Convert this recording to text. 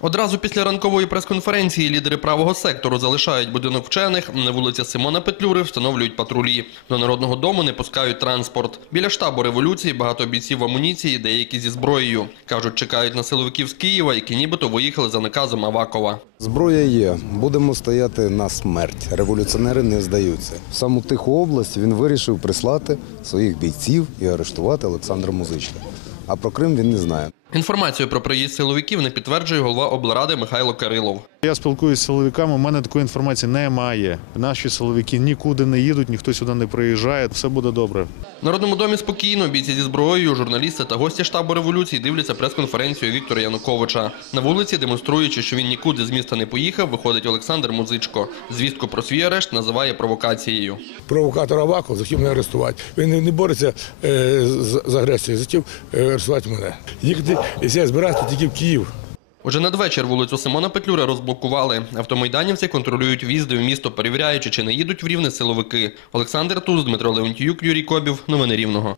Одразу після ранкової прес-конференції лідери правого сектору залишають будинок вчених. На вулиці Симона Петлюри встановлюють патрулі. До народного дому не пускають транспорт. Біля штабу революції багато бійців в амуніції, деякі зі зброєю. кажуть, чекають на силовиків з Києва, які нібито виїхали за наказом Авакова. Зброя є. Будемо стояти на смерть. Революціонери не здаються. В саму тиху область він вирішив прислати своїх бійців і арештувати Олександра Музичка. А про Крим він не знає. Інформацію про приїзд силовиків не підтверджує голова облради Михайло Кирилов. Я спілкуюся з силовиками, у мене такої інформації немає. Наші силовики нікуди не їдуть, ніхто сюди не приїжджає, все буде добре. В Народному домі спокійно бійці зі зброєю, журналісти та гості штабу революції дивляться прес-конференцію Віктора Януковича. На вулиці, демонструючи, що він нікуди з міста не поїхав, виходить Олександр Музичко. Звістку про свій арешт називає провокацією. провокатор Аваков захотів мене арестувати. Він не, бореться е, з, агресією, захотів е, арестувати мене. Їхати, якщо я збирався тільки в Київ. Уже надвечір вулицю Симона Петлюра розблокували. Автомайданівці контролюють в'їзди в місто, перевіряючи, чи не їдуть в рівне силовики. Олександр Туз, Дмитро Леонтіюк, Юрій Кобів. Новини Рівного.